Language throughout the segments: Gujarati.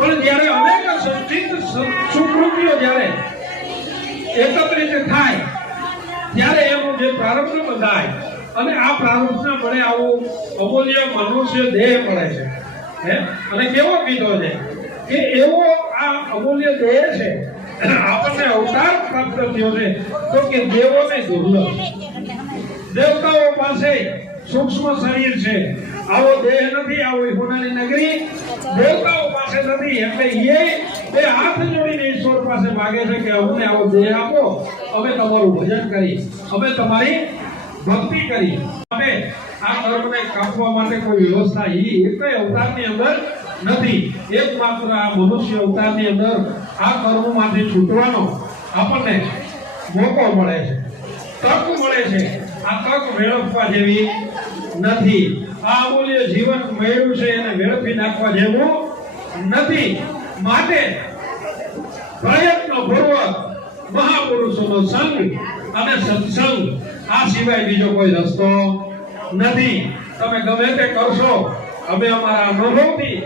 પણ જ્યારે અનેક સંચિત સુકૃતિઓ જ્યારે એકત્રિત થાય ત્યારે એનું જે પ્રારબ્ધ બંધાય અને આ પ્રારબ્ધના મળે આવું અમૂલ્ય મનુષ્ય દેહ મળે છે અને કેવો કીધો છે કે એવો આ અમૂલ્ય દેહ છે આપણને અવતાર પ્રાપ્ત થયો છે તો કે દેવોને દુર્લભ દેવતાઓ પાસે સૂક્ષ્મ શરીર છે આવો દેહ નથી આવો હોનાની નગરી દેવતાઓ પાસે નથી એટલે એ હાથ જોડીને ઈશ્વર પાસે માગે છે કે અમને આવો દેહ આપો અમે તમારું ભજન કરી અમે તમારી ભક્તિ કરી માટે આ કર્મને કાપવા માટે કોઈ વ્યવસ્થા એક અવતારની અંદર નથી એકમાત્ર આ મનુષ્ય અવતારની અંદર આ કર્મમાંથી છૂટવાનો આપણને મોકો મળે છે તક મળે છે આ તક મેળવવા જેવી નથી આ અમૂલ્ય જીવન મેળવ્યું છે એને વેડફી નાખવા જેવું નથી માટે પ્રયત્ન પૂર્વક મહાપુરુષોનો સંગ અને સત્સંગ આ સિવાય બીજો કોઈ રસ્તો નથી તમે ગમે તે કરશો અમે અમારા અનુભવથી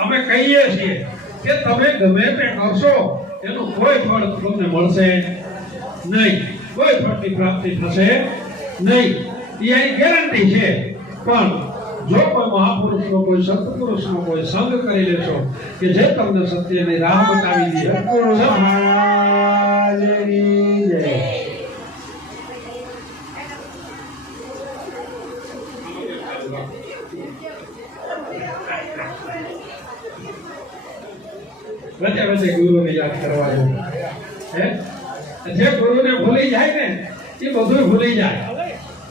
અમે કહીએ છીએ કે તમે ગમે તે કરશો એનું કોઈ ફળ તમને મળશે નહીં કોઈ ફળની પ્રાપ્તિ થશે નહીં એ ગેરંટી છે પણ જો કોઈ મહાપુરુષનો કોઈ સત્પુરુષનો કોઈ સંગ કરી લેશો કે જે તમને સત્યની રાહ બતાવી દે મહારાજની જય વચ્ચે વચ્ચે ગુરુને યાદ કરવા જે ગુરુને ભૂલી જાય ને એ બધું ભૂલી જાય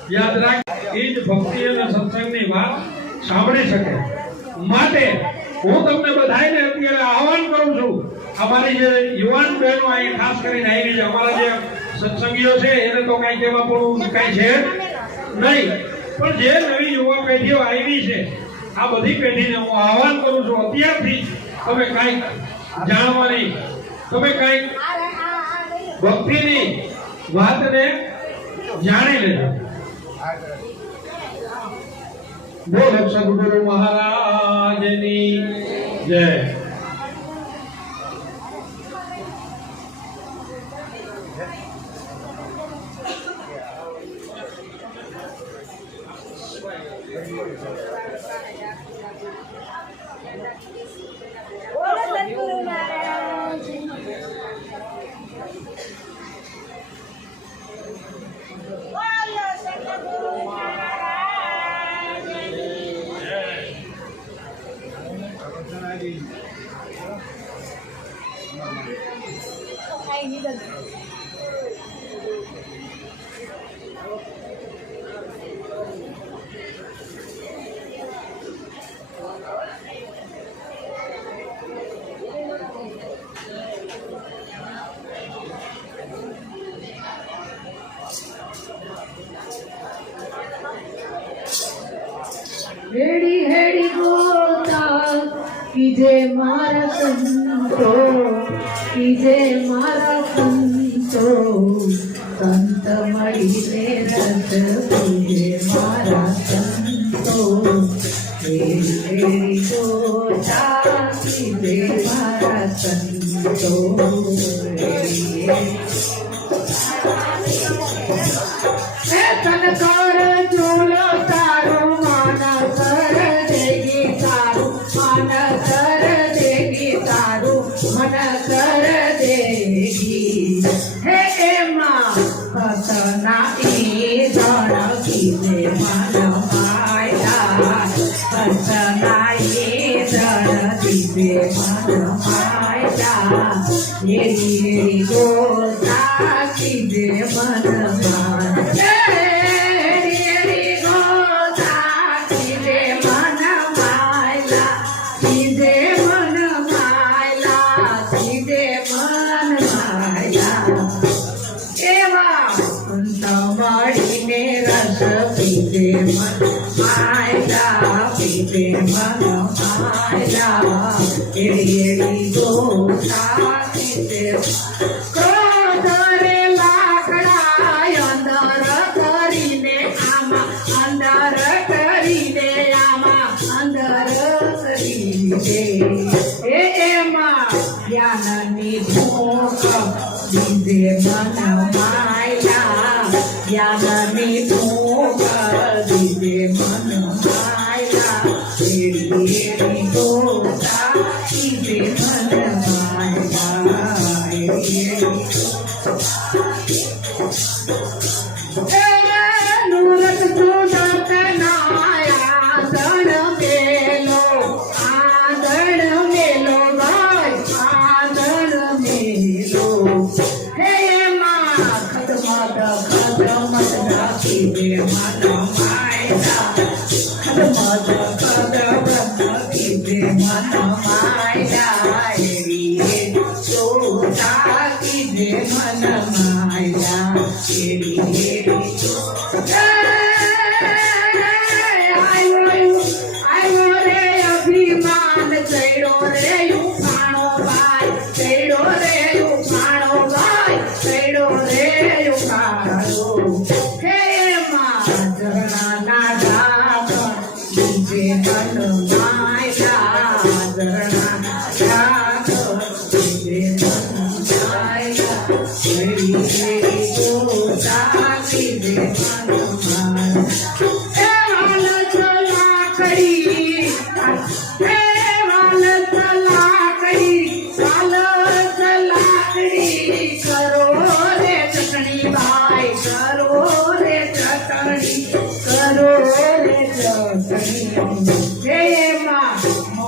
યાદ રાખ એ જ ભક્તિ અને સત્સંગની વાત સાંભળી શકે માટે હું તમને બધાને અત્યારે આહવાન કરું છું અમારી જે યુવાન બહેનો અહીં ખાસ કરીને આવી છે અમારા જે સત્સંગીઓ છે એને તો કઈ કહેવા પડવું કઈ છે નહીં પણ જે નવી યુવા પેઢીઓ આવી છે આ બધી પેઢીને હું આહવાન કરું છું અત્યારથી તમે કઈ જાણવાની તમે કઈ ભક્તિની વાતને જાણી લેજો બોલો સદગુરુ મહારાજની જય हेड़ी हेड़ी बोलता कीजे मारा संतो कीजे मारा संतो संत मळीने रस कीजे मारा संतो हेड़ी हेड़ी बोलता कीजे मारा संतो तन कर चोलो तारो माना कर देगी तारो मन कर देगी तारो मन कर देगी हे माँ हसना ई जन कीजे मन माया हसना ई जन कीजे मन माया येरी येरी गोता कीजे मन माया पीते मन आया पीते मन आया एड़ी गोता पीते क्रोध रे लाकड़ा अंदर करीने आमा अंदर करीने आमा अंदर करीने ए જ્ઞાનની ભૂખ દીધે મન માયા જ્ઞાનની ભૂખ દીધે મન માયા એરી ગોતા દીધે મન માયા એરી નૂરત સુરત નાયા દણ મેલો ભાઈ આદણ મેલો હે માં ખદમત નાખી દે મન માયલા ખદમત નાખી દે મન માયલા એરી સોતા કી દે મન માયલા એરી આયો રે અભિમાન ચડ્યો રે ઉખાણો ભાઈ ચડ્યો રે ઉખાણો ભાઈ ચડ્યો રે ઉખાણો હે માં ઝરણા ડાક દીજે મન માયલા ઝરણા ડાક દીજે મન માયલા હરી હરી ગોતા દીજે મન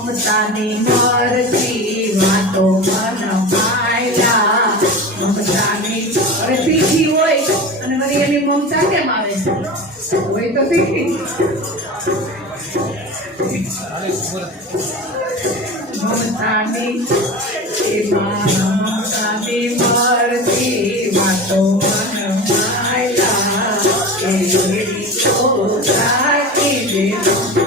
મમતાની મરજી વાતો મન માયલા મમતાની મરજી હોય અને વળી એની મમતા કેમ આવે હોય તો શીખી મમતાની મમતાની મરજી વાતો મન માયલા એ તો રાખી દે